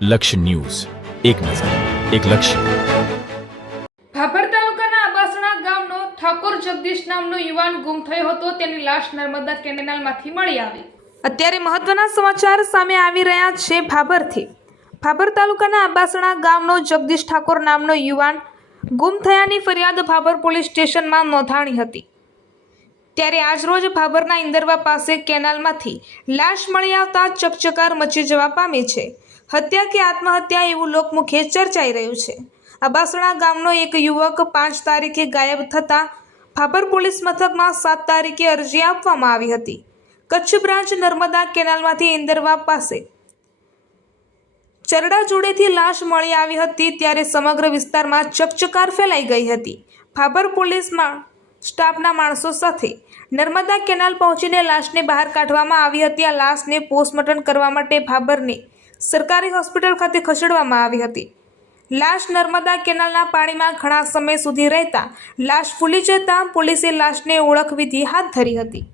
લક્ષ્ય ન્યૂઝ, એક નજર, એક લક્ષ્ય. ભાભર તાલુકાના આબાસણા ગામનો ઠાકોર જગદીશ નામનો યુવાન ગુમ થયો હતો. તેની લાશ નર્મદા કેનાલમાંથી મળી આવી. અત્યારે મહત્વના સમાચાર સામે આવી રહ્યા છે ભાભરથી. ભાભર તાલુકાના આબાસણા ગામનો જગદીશ ઠાકોર નામનો યુવાન ગુમ થયાની ફરિયાદ ભાભર પોલીસ સ્ટેશનમાં નોંધાણી હતી. ત્યારે આજરોજ ભાભરના ઇન્દરવા પાસે કેનાલમાંથી લાશ મળી આવતા ચકચકાર મચી જવા પામી છે. હત્યા કે આત્મહત્યા એવું લોકમુખે ચર્ચાઈ રહ્યું છે. આબાસણા ગામનો એક યુવક 5 તારીખે ગાયબ થતાં ભાભર પોલીસ મથકમાં 7 તારીખે અરજી આપવામાં આવી હતી. કચ્છ બ્રાન્ચ નર્મદા કેનાલમાંથી ઇન્દરવા પાસે ચરડા જોડેથી લાશ મળી આવી હતી. ત્યારે સમગ્ર વિસ્તારમાં ચકચકાર ફેલાઈ ગઈ હતી. ભાભર પોલીસમાં સ્ટાફના માણસો સાથે નર્મદા કેનાલ પહોંચીને લાશને બહાર કાઢવામાં આવી હતી. આ લાશને પોસ્ટમોર્ટમ કરવા માટે ભાભરની સરકારી હોસ્પિટલ ખાતે ખસેડવામાં આવી હતી. લાશ નર્મદા કેનાલના પાણીમાં ઘણા સમય સુધી રહેતા લાશ ફૂલી જતા પોલીસે લાશને ઓળખવિધિ હાથ ધરી હતી.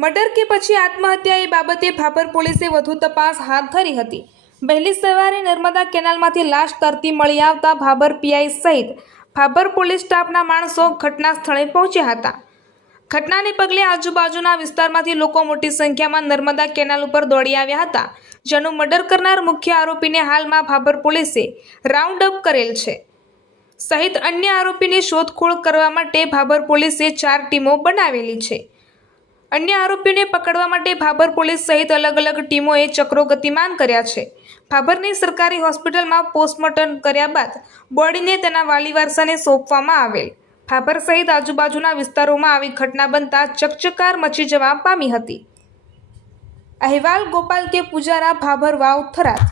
મર્ડર કે પછી આત્મહત્યા એ બાબતે ભાભર પોલીસે વધુ તપાસ હાથ ધરી હતી. વહેલી સવારે નર્મદા કેનાલમાંથી લાશ તરતી મળી આવતા ભાભર પીઆઈ સહિત ભાભર પોલીસ સ્ટાફના માણસો ઘટના સ્થળે પહોંચ્યા હતા. ઘટનાને પગલે આજુબાજુના વિસ્તારમાંથી લોકો મોટી સંખ્યામાં નર્મદા કેનાલ ઉપર દોડી આવ્યા હતા. જેનું મર્ડર કરનાર મુખ્ય આરોપીને હાલમાં ભાભર પોલીસે રાઉન્ડ અપ કરેલ છે. સહિત અન્ય આરોપીની શોધખોળ કરવા માટે ભાભર પોલીસે 4 ટીમો બનાવેલી છે. અન્ય આરોપીને પકડવા માટે ભાભર પોલીસ સહિત અલગ અલગ ટીમોએ ચક્રો ગતિમાન કર્યા છે. ભાભરની સરકારી હોસ્પિટલમાં પોસ્ટમોર્ટમ કર્યા બાદ બોડીને તેના વાલી વારસાને સોંપવામાં આવેલ. ભાભર સહિત આજુબાજુના વિસ્તારોમાં આવી ઘટના બનતા ચકચકાર મચી જવા પામી હતી. અહેવાલ ગોપાલ કે પૂજારા, ભાભર વાવ, થરાદ.